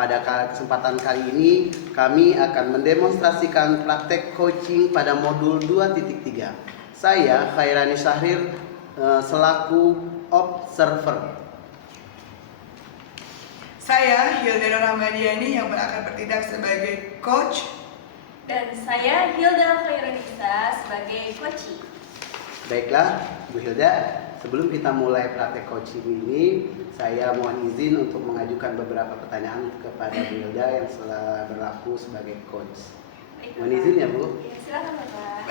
Pada kesempatan kali ini kami akan mendemonstrasikan praktek coaching pada modul 2.3. Saya Khairani Syahrir selaku observer. Saya Hilda Rahmadiani yang akan bertindak sebagai coach. Dan saya Hilda Khairunisa sebagai coachee. Baiklah, Bu Hilda, sebelum kita mulai praktek coaching ini, saya mohon izin untuk mengajukan beberapa pertanyaan kepada Bu Hilda yang telah berlaku sebagai coach. Mohon izin ya, Bu? Ya, silakan Bapak.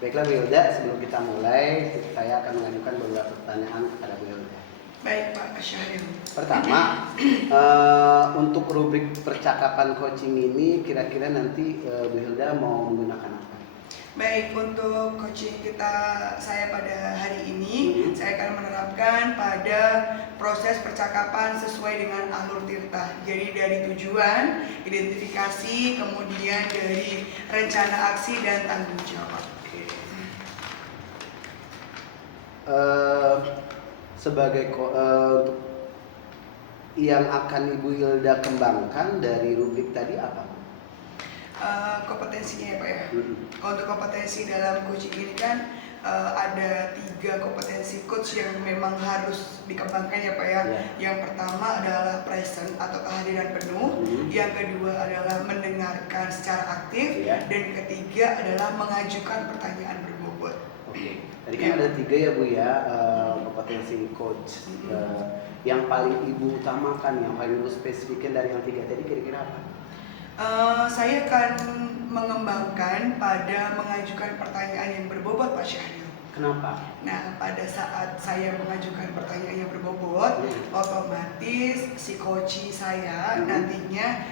Baiklah Bu Hilda, sebelum kita mulai, saya akan mengajukan beberapa pertanyaan kepada Bu Hilda. Baik Pak Syahril. Pertama, untuk rubrik percakapan coaching ini kira-kira nanti Bu Hilda mau menggunakan apa? Baik, untuk coaching saya pada hari ini, saya akan menerapkan pada proses percakapan sesuai dengan alur tirta. Jadi dari tujuan, identifikasi, kemudian dari rencana aksi dan tanggung jawab. Sebagai untuk yang akan Ibu Hilda kembangkan dari rubrik tadi apa? Kompetensinya ya Pak ya. Untuk kompetensi dalam coaching ini kan ada 3 kompetensi coach yang memang harus dikembangkan ya Pak ya. Yang pertama adalah present atau kehadiran penuh. Yang kedua adalah mendengarkan secara aktif. Dan ketiga adalah mengajukan pertanyaan berbobot. Oke. Tadi kan ada 3 ya Bu ya, kompetensi coach. Yang paling Ibu utamakan, yang paling Ibu spesifikkan dari yang 3 tadi kira-kira apa? Saya akan mengembangkan pada mengajukan pertanyaan yang berbobot Pak Syahril. Kenapa? Nah, pada saat saya mengajukan pertanyaan yang berbobot, otomatis si coachee saya nantinya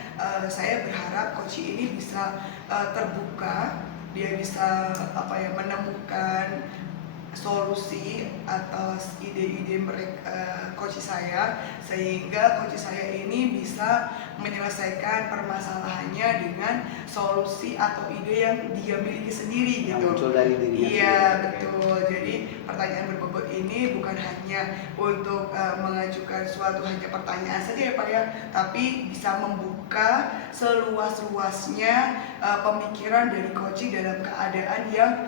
saya berharap coachee ini bisa terbuka, dia bisa menemukan solusi atas ide-ide mereka coach saya, sehingga coach saya ini bisa menyelesaikan permasalahannya dengan solusi atau ide yang dia miliki sendiri gitu. Muncul dari dirinya. Iya betul. Jadi pertanyaan berbobot ini bukan hanya untuk mengajukan suatu hanya pertanyaan saja ya Pak ya, tapi bisa membuka seluas-luasnya pemikiran dari coach dalam keadaan yang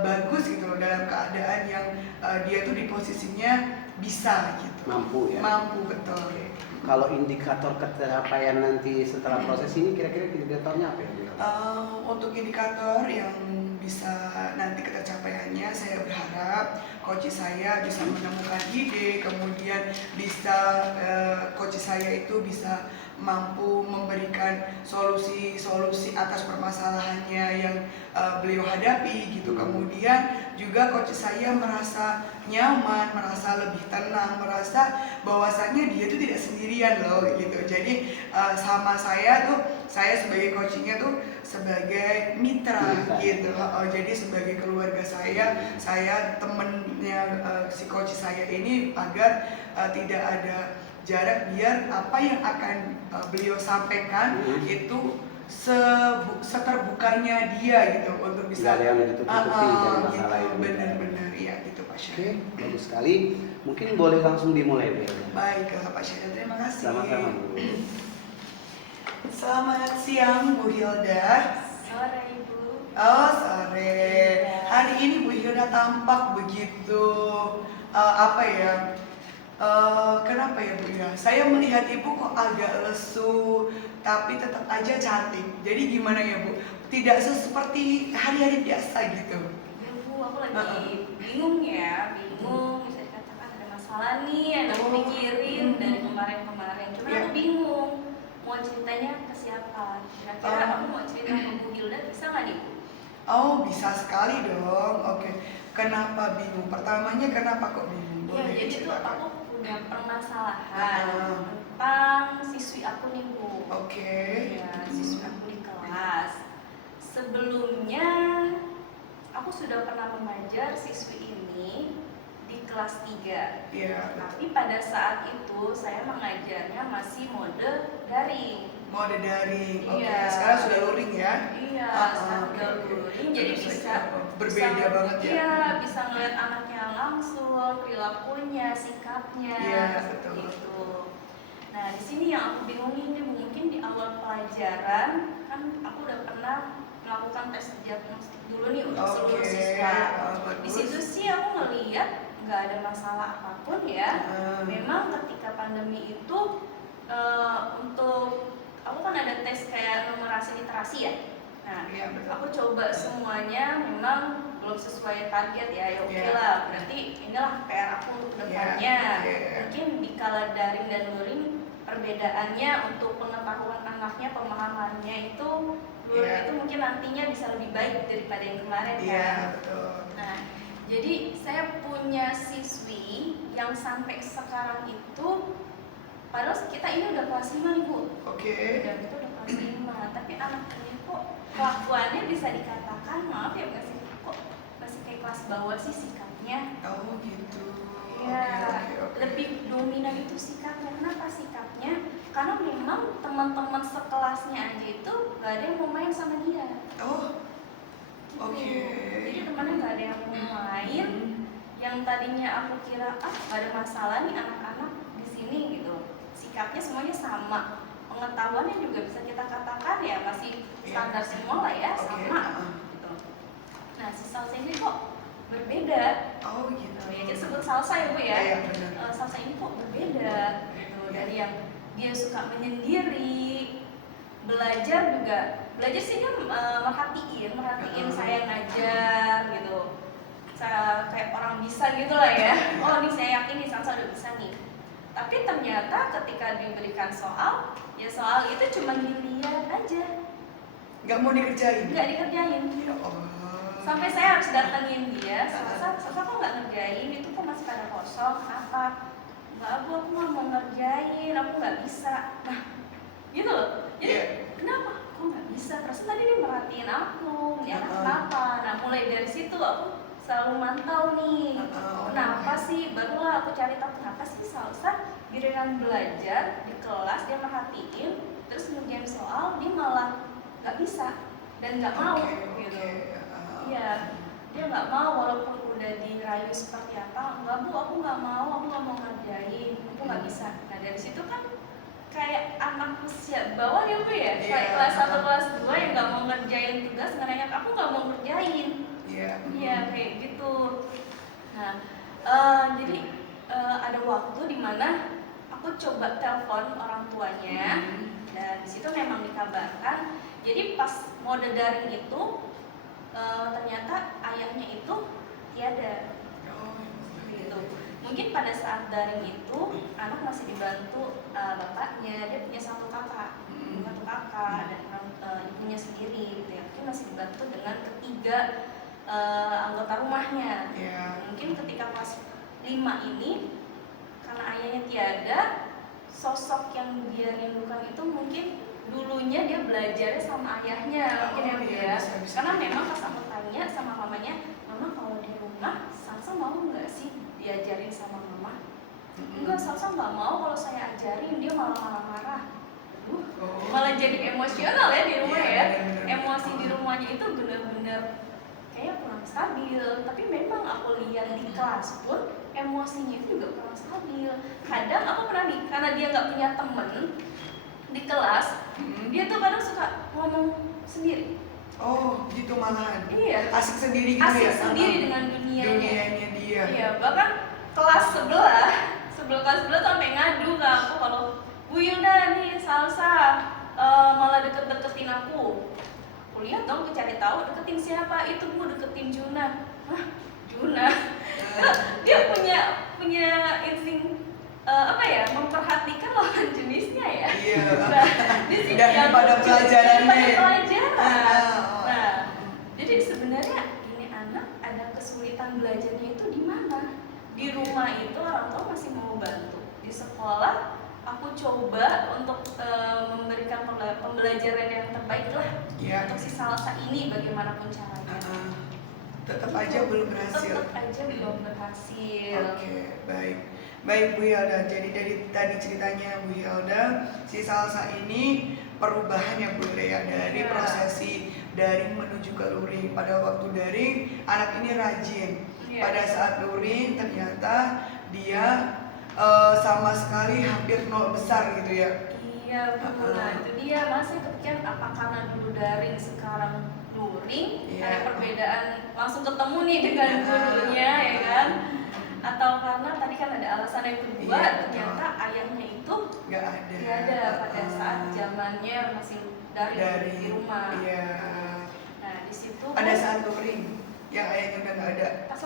bagus gitu loh, dalam keadaan yang dia tuh di posisinya bisa gitu. Mampu ya? Mampu, betul. Kalau indikator pencapaian nanti setelah proses ini kira-kira indikatornya apa ya? Untuk indikator yang bisa nanti ketercapaiannya, saya berharap coach saya bisa menemukan ide, kemudian bisa coach saya itu bisa mampu memberikan solusi-solusi atas permasalahannya yang beliau hadapi gitu. Kemudian juga coach saya merasa nyaman, merasa lebih tenang, merasa bahwasannya dia itu tidak sendirian loh gitu. Jadi sama saya tuh, saya sebagai coachingnya tuh sebagai mitra gitu. Jadi sebagai keluarga saya temennya si coach saya ini agar tidak ada jarak, biar apa yang akan beliau sampaikan itu seterbukanya dia gitu, untuk bisa ada yang ditutup-tutupi dari masalah gitu, ini. benar-benar ya gitu Pak Syahrir. Oke, bagus sekali. Mungkin boleh langsung dimulai Bu. Baik Pak Syahrir, terima kasih. Sama-sama Bu. Selamat siang Bu Hilda. Sore Ibu. Oh sore. Hari ini Bu Hilda tampak begitu kenapa ya Bu ya? Saya melihat Ibu kok agak lesu, tapi tetap aja cantik. Jadi gimana ya Bu? Tidak seperti hari-hari biasa gitu. Ya Bu, aku lagi bingung ya, bisa dikatakan ada masalah nih yang aku pikirin dari kemarin-kemarin. Cuma aku bingung mau ceritanya ke siapa. Kira-kira aku mau cerita ke Bu Hilda, bisa nggak nih Bu? Oh bisa sekali dong. Oke. Kenapa bingung? Pertamanya kenapa kok bingung? Ya, jadi tuh aku punya permasalahan tentang siswi aku nih Bu. Oke. Ya, siswi aku di kelas. Sebelumnya aku sudah pernah mengajar siswi ini di kelas 3. Iya. Tapi pada saat itu saya mengajarnya masih mode daring. Mode daring. Oke. Iya. Sekarang sudah luring ya? Iya, sekarang udah luring. Jadi bisa berbeda banget ya? Iya, bisa ngeliat anaknya langsung, perilakunya, sikapnya. Iya, betul. Gitu. Nah, di sini yang aku bingungin nih, mungkin di awal pelajaran kan aku udah pernah melakukan tes diagnostik dulu nih untuk seluruh siswa. Di situ sih aku ngeliat nggak ada masalah apapun ya. Memang ketika pandemi itu untuk aku kan ada tes kayak numerasi literasi ya. Nah, Iya, betul. aku coba semuanya, memang belum sesuai target ya. Ya oke lah, berarti inilah PR aku untuk kedepannya. Mungkin di kala daring dan luring perbedaannya untuk pengetahuan anaknya, pemahamannya itu luring itu mungkin nantinya bisa lebih baik daripada yang kemarin kan. Iya, betul. Nah, jadi saya punya siswi yang sampai sekarang itu, padahal kita ini udah kelas 5 nih Bu. Oke. Dan itu udah kelas 5, tapi anak ini kok kelakuannya bisa dikatakan, maaf ya masih kok masih kayak kelas bawah sih sikapnya. Oh gitu. Ya, Oke. lebih dominan itu sikapnya. Kenapa sikapnya? Karena memang teman-teman sekelasnya aja itu gak ada yang mau main sama dia. Oh, oke. Jadi temannya gak ada yang mau main. Yang tadinya aku kira gak ada masalah nih anak-anak di sini gitu. Sikapnya semuanya sama. Pengetahuannya juga bisa kita katakan ya masih standar semua lah ya, sama gitu. Nah, si salsa ini kok berbeda. Oh gitu. Ya kita sebut salsa ya Bu ya. Iya, benar. Salsa ini kok berbeda gitu. Dari yang dia suka menyendiri, belajar sih dia merhatiin saya ngajar gitu. Saya kayak orang bisa gitu lah ya. Oh nih saya yakin nih salsa udah bisa nih. Tapi ternyata ketika diberikan soal, ya soal itu cuma dilihat aja, Nggak mau dikerjain? nggak dikerjain. Ya Allah. Sampai saya harus datengin dia, Salsa kok nggak ngerjain, itu kok masih pada kosong, kenapa? Nggak, aku nggak mau ngerjain, aku nggak bisa. Nah, gitu loh. Jadi kenapa? Kok nggak bisa? Terus tadi dia merhatiin aku, ini anak kenapa? Nah, mulai dari situ aku selalu mantau nih. Kenapa sih? Barulah aku cari tahu kenapa sih Salsa giliran belajar di kelas dia merhatiin, terus ngerjain soal dia malah nggak bisa dan nggak mau gitu. Iya, dia nggak mau walaupun udah dirayu seperti apa. Enggak Bu, aku nggak mau ngerjain, aku nggak bisa. Nah dari situ kan kayak anak usia bawah ya Bu ya, kayak kelas 1 kelas 2 yang nggak mau ngerjain tugas, ngerengek aku nggak mau ngerjain. Iya kayak gitu. Nah jadi ada waktu dimana aku coba telepon orang tuanya dan disitu memang dikabarkan. Jadi pas mode daring itu ternyata ayahnya itu tiada. Gitu. Mungkin pada saat daring itu anak masih dibantu bapaknya, dia punya satu kakak dan ibunya sendiri gitu ya. Dia masih dibantu dengan ketiga anggota rumahnya. Mungkin ketika kelas 5 ini karena ayahnya tiada, sosok yang dia rindukan itu mungkin dulunya dia belajarnya sama ayahnya mungkin ya. Karena memang pas aku tanya sama mamanya, Mama kalau di rumah Salsa mau nggak sih diajarin sama Mama? Enggak, Salsa nggak mau kalau saya ajarin, dia malah marah-marah. Malah jadi emosional ya di rumah ya. Emosi di rumahnya itu benar-benar kayak kurang stabil. Tapi memang aku lihat di kelas pun emosinya itu juga kurang stabil. Kadang aku pernah nih, karena dia nggak punya temen di kelas, dia tuh kadang suka ngomong sendiri. Oh gitu malahan. Iya. Asik sendiri gitu Asik ya? sendiri dengan dunianya dia. Iya, bahkan kelas sebelah kelas sebelah tuh sampai ngadu ke aku kalau Bu Yunda nih Salsa malah deket-deketin aku. Aku lihat dong, aku cari tahu deketin siapa, itu Bu deketin Juna. Hah? Juna? Dia punya insting memperhatikan lawan jenisnya ya. Iya. Nah, di sini yang pada pelajarannya. Nah, jadi sebenarnya ini anak ada kesulitan belajarnya itu di mana? Di rumah itu orang tua masih mau bantu. Di sekolah aku coba untuk memberikan pembelajaran yang terbaik lah untuk si Salsa ini bagaimanapun caranya. Tetap aja belum berhasil. Oke, baik Bu Hilda. Jadi dari tadi ceritanya Bu Hilda, si Salsa ini perubahannya Bu Hilda ya, dari prosesi daring menuju ke luring. Pada waktu daring anak ini rajin. Pada saat luring ternyata dia sama sekali hampir nol besar gitu ya. Iya, betul. Nah, itu dia. Masih kepikiran apa karena dulu daring sekarang luring, Iya. ada perbedaan langsung ketemu nih dengan gurunya, ya kan? Atau karena tadi kan ada alasan yang kedua, Iya, ternyata ayahnya itu Nggak ada. nggak ada pada saat zamannya masih dari di rumah. Iya. Nah, di situ Pada saat luring yang ayahnya udah nggak ada. pas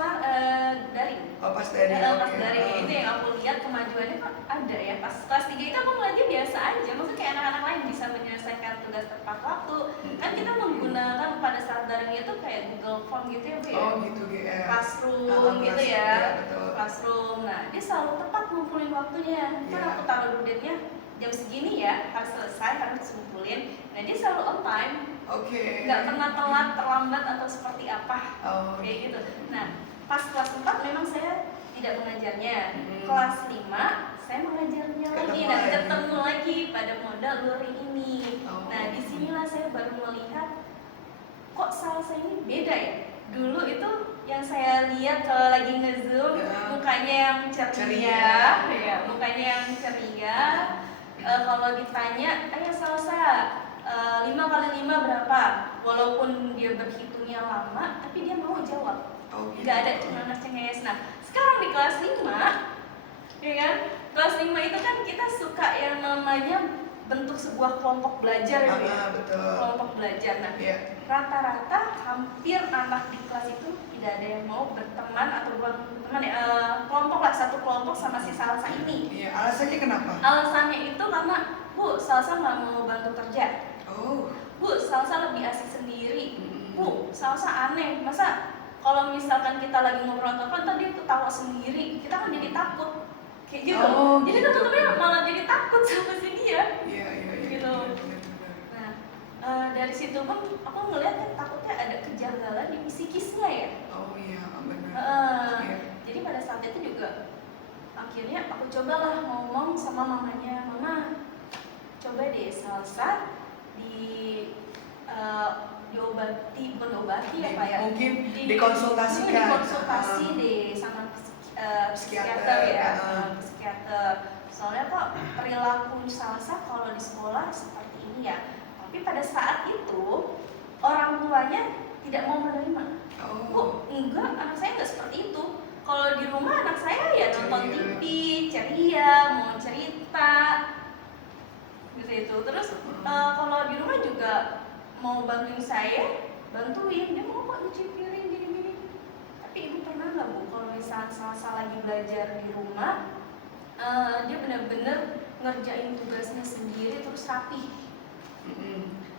dari Oh, pas dari. pas oke. dari itu yang aku lihat kemajuannya kok ada ya. Pas kelas 3 itu aku ngeliatnya biasa aja, maksudnya kayak anak-anak lain bisa menyelesaikan tugas tepat waktu. Kan kita menggunakan pada saat daring itu kayak Google Form gitu ya Bu ya, Oh gitu GR. Classroom gitu ya, Iya, betul. Classroom. Nah, dia selalu tepat ngumpulin waktunya. Kan Iya. aku taruh due date-nya jam segini ya, harus selesai, harus ngumpulin. Nah, dia selalu on time, Oke. nggak pernah telat, terlambat atau seperti apa Oh. kayak gitu. Nah, pas kelas 4 memang saya tidak mengajarnya. Hmm. Kelas 5 saya mengajarnya lagi Ketemu dan lagi. ketemu lagi pada modal luring ini. Oh. Nah, disinilah saya baru melihat kok salsa ini beda ya. Dulu itu yang saya lihat kalau lagi nge-zoom Ya. mukanya yang ceria, ya, mukanya yang ceria. Kalau ditanya, ayo salsa 5 kali 5 berapa? Walaupun dia berhitungnya lama, tapi dia mau jawab. Oh, gitu. Nggak ada cengenges. Nah, sekarang di kelas 5, ya kan? Kelas 5 itu kan kita suka yang namanya bentuk sebuah kelompok belajar ya, Bu, ya? Betul. Kelompok belajar. Nah, Iya. rata-rata hampir anak di kelas itu tidak ada yang mau berteman atau bukan berteman ya, kelompok lah, satu kelompok sama si salsa ini. Iya, alasannya kenapa? Alasannya itu karena, Bu, salsa nggak mau bantu kerja. Oh. Bu, salsa lebih asik sendiri. Hmm. Bu, salsa aneh. Masa kalau misalkan kita lagi ngobrol atau apa, ntar dia ketawa sendiri, kita kan jadi takut. Kayak gitu. Oh, Jadi gitu. teman-temannya malah jadi takut sama si dia. Iya. Gitu. Benar. Nah, dari situ pun aku ngeliat kan takutnya ada kejanggalan di psikisnya ya. Oh iya, benar. Iya. Jadi pada saat itu juga akhirnya aku cobalah ngomong sama mamanya, Mama, coba deh salsa diobati, bukan diobati ya Pak ya, Mungkin dikonsultasikan. dikonsultasi deh sama psikiater ya, psikiater. Soalnya kok perilaku salsa kalau di sekolah seperti ini ya. Tapi pada saat itu orang tuanya tidak mau menerima. Bu, Oh. enggak, anak saya enggak seperti itu. Kalau di rumah anak saya ya nonton Ceria. TV, ceria, mau cerita, gitu itu. Terus kalau di rumah juga mau bantuin saya, bantuin. Dia mau kok nyuci piring gini-gini. Tapi ibu pernah nggak Bu, kalau misalnya salsa lagi belajar di rumah, dia benar-benar ngerjain tugasnya sendiri terus rapih.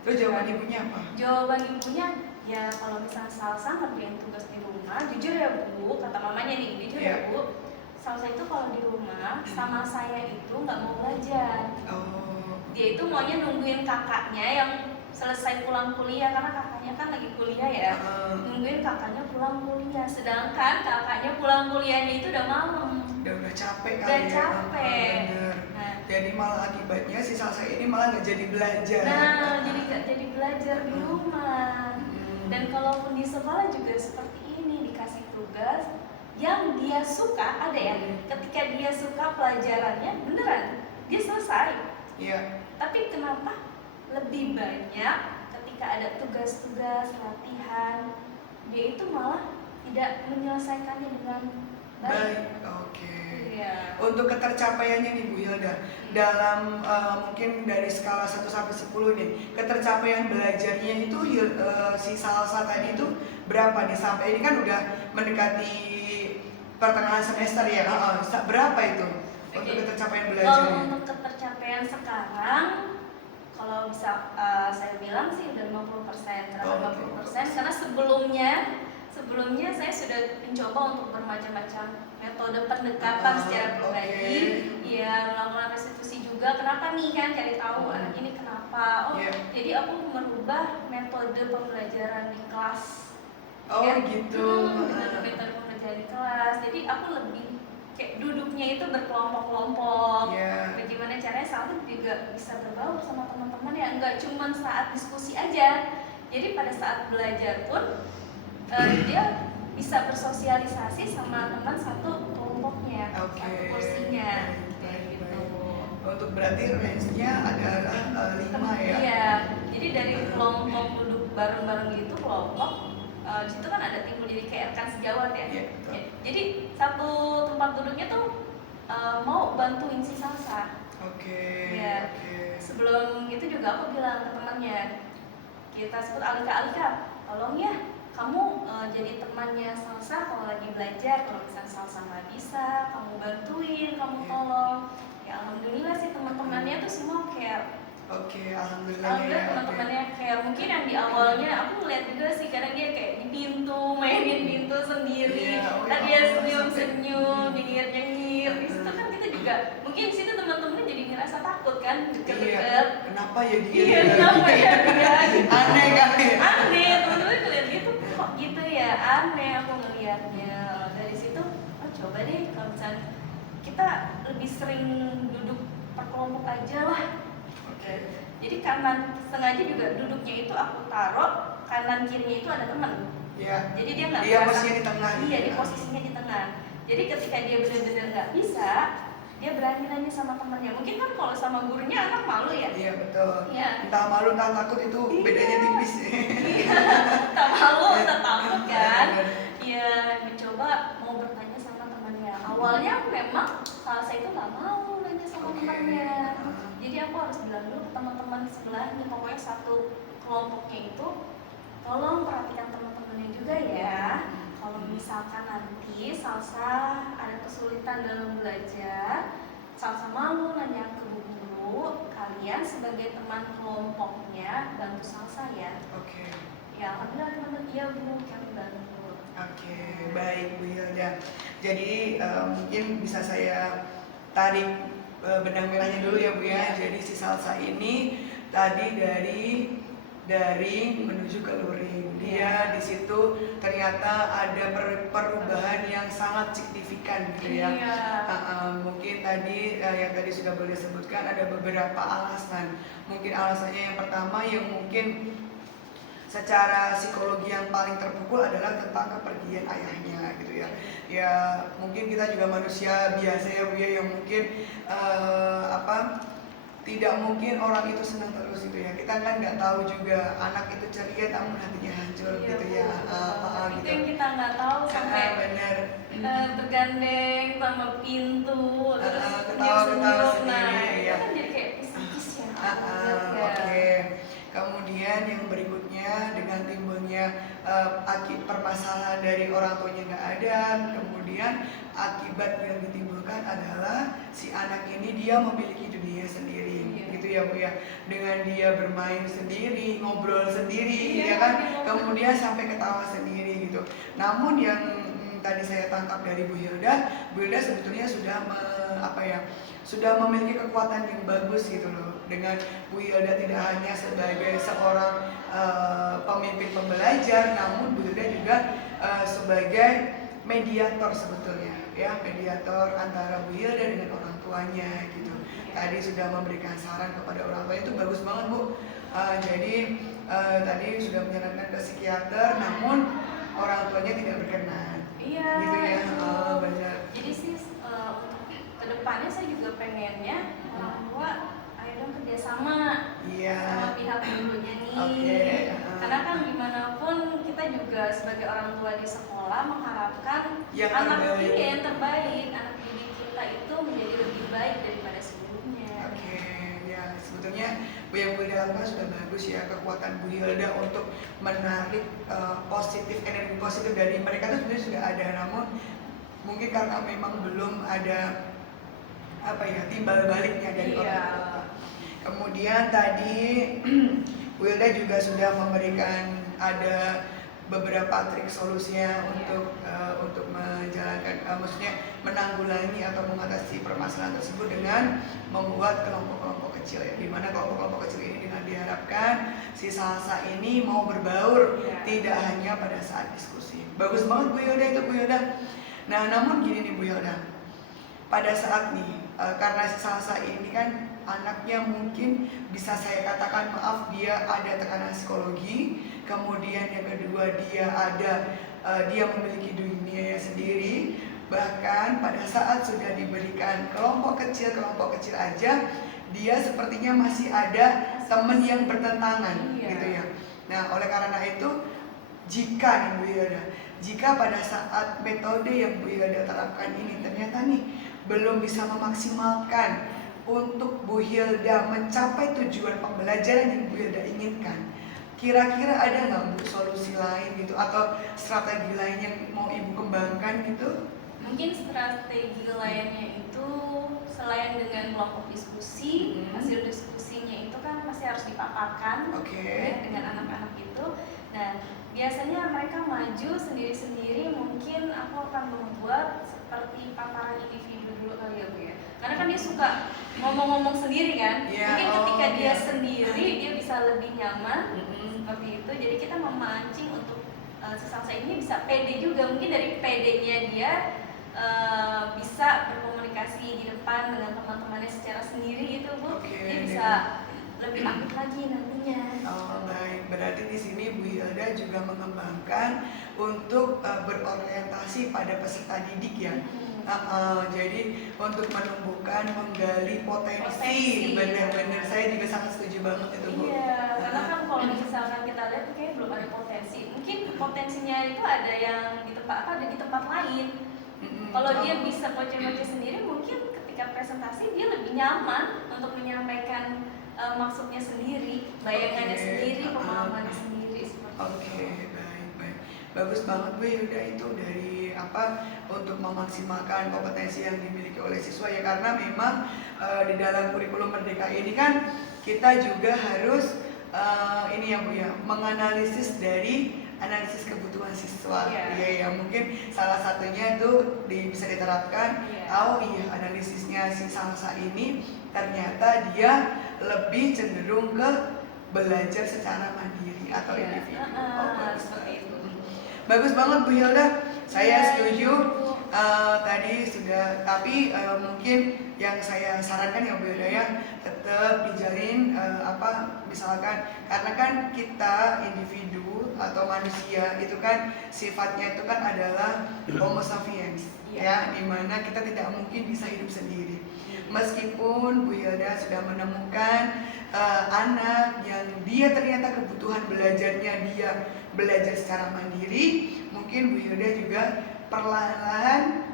Terus jawaban ibunya apa? Jawaban ibunya, ya kalau misalnya salsa ngerjain tugas di rumah, jujur ya Bu, kata mamanya nih, jujur ya Bu, salsa itu kalau di rumah sama saya itu nggak mau belajar. Oh. Dia itu maunya nungguin kakaknya yang selesai pulang kuliah, karena kakaknya kan lagi kuliah ya. Nungguin kakaknya pulang kuliah, sedangkan kakaknya pulang kuliahnya itu udah malam. Udah capek kali Udah ya. capek. Bener. Nah, Jadi malah akibatnya si salsa ini malah nggak jadi belajar. jadi nggak jadi belajar di rumah. Dan kalaupun di sekolah juga seperti ini, dikasih tugas yang dia suka, ada ya. Ketika dia suka pelajarannya, beneran dia selesai. Iya. Tapi kenapa lebih banyak ketika ada tugas-tugas latihan, dia itu malah tidak menyelesaikannya dengan baik. Baik. Oke. Iya. Untuk ketercapaiannya nih Bu Hilda, dalam mungkin dari skala 1 sampai 10 nih, ketercapaian belajarnya itu si salsa tadi itu berapa nih? Sampai ini kan udah mendekati pertengahan semester ya. Berapa itu untuk Oke. ketercapaian Kalau belajarnya? untuk ketercapaian sekarang, kalau bisa saya bilang sih udah 50%, Oh, 50%, karena sebelumnya saya sudah mencoba untuk bermacam-macam metode pendekatan secara pribadi, ya melakukan restitusi juga. Kenapa nih kan cari tahu anak ini kenapa? Oh, jadi aku merubah metode pembelajaran di kelas. Oh Ya. gitu. Metode pembelajaran di kelas. Jadi aku lebih kayak duduknya itu berkelompok-kelompok. Iya. Bagaimana caranya salsa juga bisa berbaur sama teman-teman ya, nggak cuma saat diskusi aja. Jadi pada saat belajar pun dia bisa bersosialisasi sama teman satu kelompoknya, Oke. satu kursinya, kayak gitu. Untuk berarti range-nya adalah 5 ya? Iya, jadi dari kelompok duduk bareng-bareng gitu, kelompok di situ kan ada timbul jadi kayak rekan sejawat ya. Iya, betul. Ya, jadi satu tempat duduknya tuh mau bantuin si Salsa. Oke. Iya. Oke. Sebelum itu juga aku bilang ke temannya, kita sebut Alika, tolong ya kamu jadi temannya Salsa kalau lagi belajar. Kalau misalnya Salsa nggak bisa, kamu bantuin, kamu tolong. Ya alhamdulillah sih teman-temannya tuh semua care. Oke, alhamdulillah Alhamdulillah ya. teman-temannya kayak mungkin yang di awalnya aku ngeliat juga sih karena dia kayak di pintu mainin pintu sendiri, Iya, oh ya tadi dia Allah, senyum-senyum, nyengir-nyengir. Di situ kan kita juga mungkin di situ teman-teman jadi ngerasa takut kan Iya. deket-deket. Kenapa ya dia? Iya, kenapa ya dia? Aneh kan ya? Aneh, teman-teman ngeliat gitu kok gitu ya, aneh aku ngeliatnya. Dari situ, oh coba deh kalau misalnya kita lebih sering duduk per kelompok aja lah. Oke. Jadi kanan sengaja juga duduknya itu aku taruh kanan kirinya itu ada teman. Iya. Jadi dia nggak Dia merasa- posisinya di tengah. Iya, di posisinya di tengah. Jadi ketika dia benar-benar nggak bisa, dia berani nanya sama temannya. Mungkin kan kalau sama gurunya anak malu ya. Iya, betul. Iya. Entah malu entah takut itu Iya. bedanya tipis. Iya, tak malu, tak takut kan. Benar. Iya, mencoba mau bertanya sama temannya. Awalnya memang Salsa itu nggak mau nanya sama Oke. temannya. Jadi aku harus bilang dulu ke teman-teman sebelahnya, pokoknya satu kelompoknya itu tolong perhatikan teman-temannya juga ya. Kalau misalkan nanti Salsa ada kesulitan dalam belajar, Salsa malu nanya ke bu guru, kalian sebagai teman kelompoknya bantu Salsa ya. Oke. Ya alhamdulillah teman-teman, iya bu, kami bantu. Oke, baik Bu Hilda. Jadi mungkin bisa saya tarik benang merahnya dulu ya Bu ya. Jadi si Salsa ini tadi dari daring menuju ke luring. Dia di situ ternyata ada perubahan yang sangat signifikan gitu ya. Iya. Mungkin tadi yang tadi sudah boleh sebutkan ada beberapa alasan. Mungkin alasannya yang pertama yang mungkin secara psikologi yang paling terpukul adalah tentang kepergian ayahnya gitu ya. Ya mungkin kita juga manusia biasa ya Bu ya, yang mungkin tidak mungkin orang itu senang terus gitu ya. Kita kan nggak tahu juga anak itu ceria namun hatinya hancur Iya, gitu Bu. ya. Itu Gitu. yang kita nggak tahu sampai Benar. tergandeng sama pintu terus Ketawa-ketawa senyum-senyum. Nah, sendiri, itu ya. kan jadi kayak psikis ya. Oke. Kemudian yang berikutnya dengan timbulnya permasalahan dari orang tuanya nggak ada, kemudian akibat yang ditimbulkan adalah si anak ini dia memiliki dunia sendiri, gitu ya Bu ya. Dengan dia bermain sendiri, ngobrol sendiri, ya kan, kemudian sampai ketawa sendiri gitu. Namun yang tadi saya tangkap dari Bu Hilda sebetulnya sudah memiliki kekuatan yang bagus gitu loh. Dengan Bu Hilda tidak hanya sebagai seorang pemimpin pembelajar, namun Bu Hilda juga sebagai mediator sebetulnya, ya, mediator antara Bu Hilda dengan orang tuanya gitu. Tadi sudah memberikan saran kepada orang tua, itu bagus banget Bu. Jadi tadi sudah menyarankan ke psikiater, namun orang tuanya tidak berkenan. Iya. Gitu ya. Itu. Benar. Jadi sih kedepannya saya juga pengennya orang tua ayo dong kerjasama Iya. sama pihak gurunya nih. Oke. Karena kan gimana pun kita juga sebagai orang tua di sekolah mengharapkan Yang anak terbaik. yang terbaik, anak didik kita itu menjadi lebih baik daripada sebelumnya. Oke, ya sebetulnya yang Bu Hilda lakukan sudah bagus ya, kekuatan Bu Hilda untuk menarik energi positif dari mereka itu sebenarnya sudah ada, namun mungkin karena memang belum ada timbal baliknya dari orang tua. Kemudian tadi Bu Hilda juga sudah memberikan ada beberapa trik solusinya untuk menjalankan, maksudnya menanggulangi atau mengatasi permasalahan tersebut dengan membuat kelompok-kelompok kecil ya, dimana kelompok-kelompok kecil ini dengan diharapkan si Salsa ini mau berbaur, tidak hanya pada saat diskusi. Bagus banget Bu Hilda itu, Bu Hilda. Nah namun gini nih Bu Hilda, pada saat nih karena si Salsa ini kan anaknya mungkin bisa saya katakan, maaf, dia ada tekanan psikologi, kemudian yang kedua dia ada dia memiliki dunianya sendiri. Bahkan pada saat sudah diberikan kelompok kecil aja, dia sepertinya masih ada teman yang bertentangan, Iya. gitu ya. Nah, oleh karena itu, jika nih Bu Hilda, jika pada saat metode yang Bu Hilda terapkan ini ternyata nih belum bisa memaksimalkan untuk Bu Hilda mencapai tujuan pembelajaran yang Bu Hilda inginkan, kira-kira ada nggak Bu solusi lain gitu atau strategi lain yang mau Ibu kembangkan gitu? Mungkin strategi lainnya itu selain dengan kelompok diskusi, hasil diskusinya itu kan pasti harus dipaparkan ya, dengan anak-anak itu. Dan biasanya mereka maju sendiri-sendiri, mungkin aku akan membuat seperti paparan individu dulu kali ya Bu ya. Karena kan dia suka ngomong-ngomong sendiri kan. Mungkin ketika dia sendiri dia bisa lebih nyaman seperti itu. Jadi kita memancing untuk si Salsa ini bisa pede juga. Mungkin dari pedenya dia bisa berkomunikasi di depan dengan teman-temannya secara sendiri gitu Bu. Dia bisa lebih aktif lagi nantinya. Oh baik, berarti di sini Bu Hilda juga mengembangkan untuk berorientasi pada peserta didik ya. Jadi untuk menumbuhkan, menggali potensi. Benar-benar saya juga sangat setuju banget itu Bu. Iya, karena kan kalau misalkan kita lihat kayaknya belum ada potensi. Mungkin potensinya itu ada yang di tempat lain. Kalau dia bisa pocong-pocong sendiri, mungkin ketika presentasi dia lebih nyaman untuk menyampaikan maksudnya sendiri, bayangannya sendiri, pemahamannya sendiri seperti itu. Baik. Bagus banget Bu Hilda itu dari untuk memaksimalkan kompetensi yang dimiliki oleh siswa ya, karena memang di dalam kurikulum Merdeka ini kan kita juga harus ini ya Bu ya, menganalisis dari analisis kebutuhan siswa. Ya mungkin salah satunya itu bisa diterapkan. Analisisnya si Salsa ini ternyata dia lebih cenderung ke belajar secara mandiri atau individu. Bagus banget Bu Hilda, saya setuju. Tadi sudah, tapi mungkin yang saya sarankan ya Bu Hilda ya, tetap dijalin misalkan, karena kan kita individu atau manusia itu kan sifatnya itu kan adalah homo sapiens ya, dimana kita tidak mungkin bisa hidup sendiri. Meskipun Bu Hilda sudah menemukan anak yang dia ternyata kebutuhan belajarnya dia belajar secara mandiri, mungkin Bu Hilda juga perlahan-lahan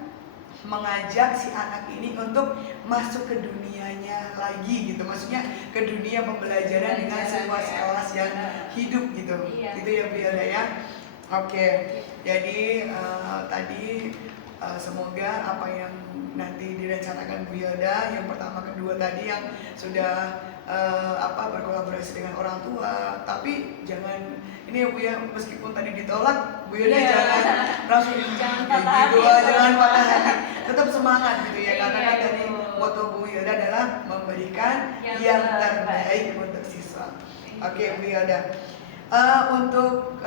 mengajak si anak ini untuk masuk ke dunianya lagi gitu, maksudnya ke dunia pembelajaran dengan situasi kelas yang hidup gitu. Gitu ya Bu Hilda ya. Jadi tadi semoga apa yang nanti direncanakan Bu Hilda, yang pertama kedua tadi yang sudah berkolaborasi dengan orang tua, tapi jangan ini ya Bu ya, meskipun tadi ditolak Bu Hilda jangan langsung jangan patah hati, tetap semangat gitu ya, karena kan tadi moto Bu Hilda adalah memberikan yang terbaik untuk siswa. Bu Hilda, untuk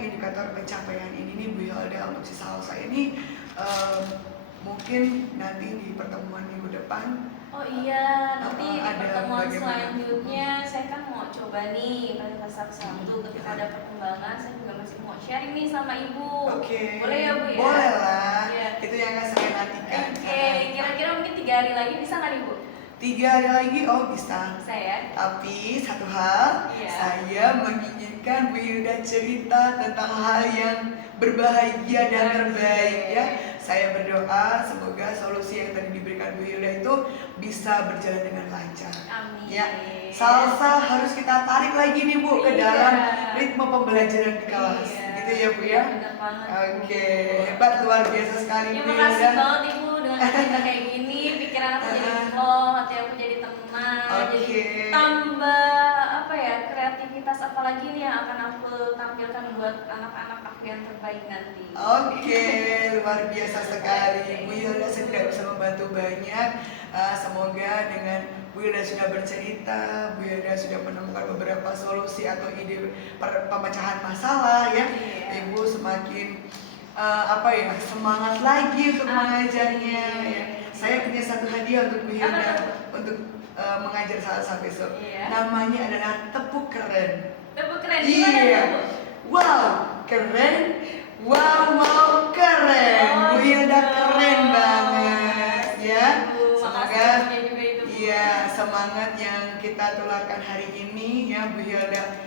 indikator pencapaian ini nih Bu Hilda untuk si Salsa ini, mungkin nanti di pertemuan minggu depan. Nanti di pertemuan selanjutnya saya kan mau coba nih pada satu ketika ada perkembangan, saya juga masih mau sharing nih sama Ibu. Boleh ya Bu ya? Boleh lah, itu yang akan saya nantikan. Kira-kira mungkin 3 hari lagi bisa nggak Ibu? 3 hari lagi, bisa. Bisa ya? Tapi satu hal, saya menginginkan Bu Hilda cerita tentang hal yang berbahagia dan terbaik ya. Saya berdoa semoga solusi yang tadi diberikan Bu Hilda itu bisa berjalan dengan lancar. Amin. Ya, Salsa harus kita tarik lagi nih Bu ke dalam ritme pembelajaran di kelas. Gitu ya Bu ya. Benar banget. Hebat, luar biasa sekali Bu Hilda. Terima kasih banget Ibu dengan cerita kayak gini, pikiran aku jadi flow, hati aku jadi tenang, jadi tambah kreativitas apalagi nih yang akan aku tampilkan buat anak-anak aku yang terbaik nanti. Luar biasa sekali Bu Hilda, saya tidak bisa membantu banyak. Semoga dengan Bu Hilda sudah bercerita, Bu Hilda sudah menemukan beberapa solusi atau ide pemecahan masalah ya. Ibu semakin semangat lagi untuk mengajarnya ya. Saya punya satu hadiah untuk Bu Hilda untuk mengajar Salsa besok. Namanya adalah tepuk keren. Tepuk keren gimana Bu? Wow, Keren. Wow, keren. Bu Hilda keren banget ya. Semoga iya semangat yang kita tularkan hari ini ya Bu Hilda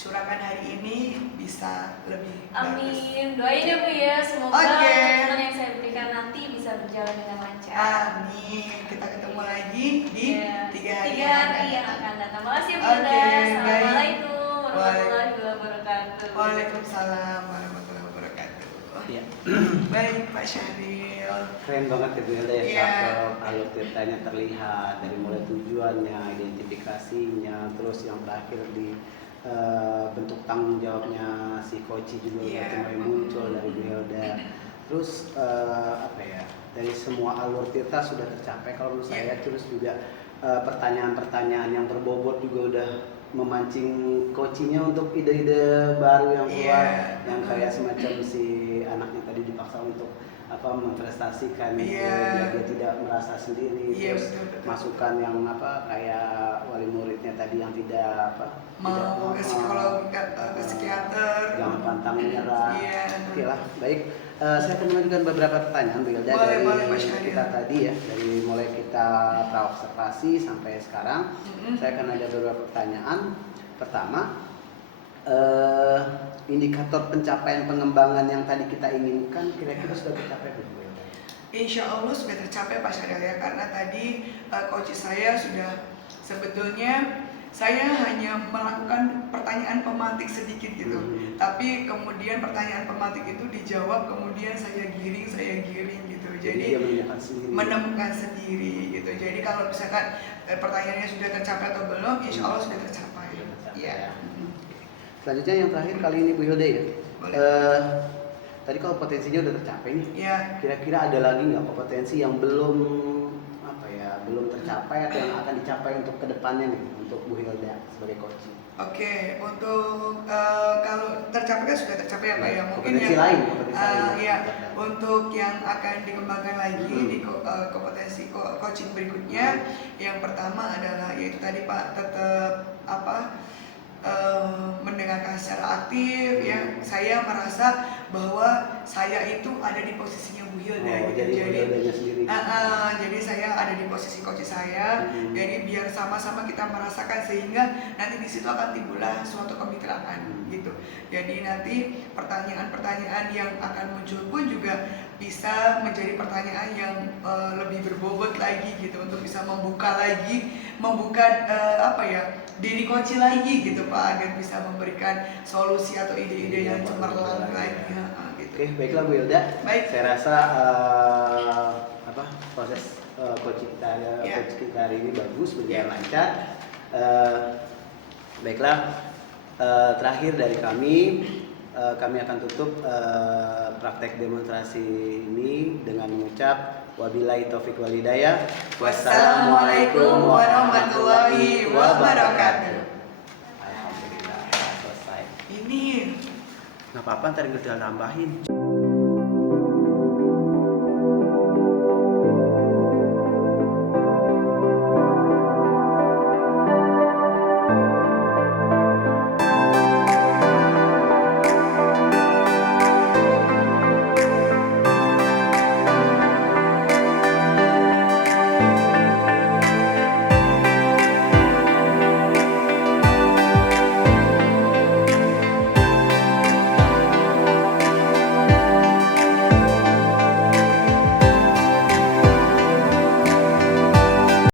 curahkan hari ini bisa lebih bagus. Amin. Doain ya Bu ya, semoga teman yang saya berikan nanti bisa berjalan dengan lancar. Amin. Kita ketemu lagi di 3 hari yang akan datang. Makasih Bu Hilda. Assalamualaikum warahmatullahi wabarakatuh. Waalaikumsalam warahmatullahi wabarakatuh. Ya. Baik Pak Syahril. Keren banget ya Bu Hilda ya, Iya. cakep, alur ceritanya terlihat dari mulai tujuannya, identifikasinya, terus yang terakhir di bentuk tanggung jawabnya si Koci juga udah mulai muncul dari Bu Hilda. Terus dari semua alur cerita sudah tercapai kalau menurut saya. Terus juga pertanyaan-pertanyaan yang berbobot juga udah memancing Kocinya untuk ide-ide baru yang keluar, yang kayak semacam si anaknya tadi dipaksa untuk memprestasikan biar dia tidak merasa sendiri. Terus masukan yang kayak wali muridnya tadi yang tidak mau ke psikolog, ke psikiater, jangan pantang menyerah. Oke lah, baik. Saya akan mengajukan beberapa pertanyaan Bu Hilda dari kita tadi ya, dari mulai kita praobservasi sampai sekarang. Saya akan ada beberapa pertanyaan. Pertama, indikator pencapaian pengembangan yang tadi kita inginkan kira-kira sudah tercapai belum? Insya Allah sudah tercapai Pak Syahril ya, karena tadi coach saya sudah sebetulnya saya hanya melakukan pertanyaan pemantik sedikit gitu, tapi kemudian pertanyaan pemantik itu dijawab, kemudian saya giring gitu, jadi menemukan sendiri gitu. Jadi kalau misalkan pertanyaannya sudah tercapai atau belum, insya Allah sudah tercapai. Ya. Selanjutnya yang terakhir kali ini Bu Hilda ya. Tadi kalau potensinya udah tercapai nih, kira-kira ada lagi nggak kompetensi yang belum tercapai atau yang akan dicapai untuk kedepannya nih untuk Bu Hilda sebagai coach? Oke, untuk kalau tercapai kan sudah tercapai ya Pak ya. Mungkin kompetensi lain. Untuk yang akan dikembangkan lagi di kompetensi coaching berikutnya, yang pertama adalah yaitu tadi Pak tetap mendengarkan secara aktif ya. Saya merasa bahwa saya itu ada di posisinya Bu Hilda jadi saya ada di posisi coach saya. Jadi biar sama-sama kita merasakan sehingga nanti di situ akan timbullah suatu kemitraan gitu. Jadi nanti pertanyaan-pertanyaan yang akan muncul pun juga bisa menjadi pertanyaan yang lebih berbobot lagi gitu, untuk bisa membuka diri coach lagi gitu Pak, agar bisa memberikan solusi atau ide-ide yang cemerlang lagi gitu. Oke, baiklah Bu Hilda. Baik. Saya rasa proses coach kita hari ini bagus, berjalan lancar. Baiklah, terakhir dari kami akan tutup praktek demonstrasi ini dengan mengucap wabillahi taufik wal hidayah. Wassalamualaikum warahmatullahi wabarakatuh. Alhamdulillah selesai. Ini Nggak apa-apa, ntar tinggal tambahin.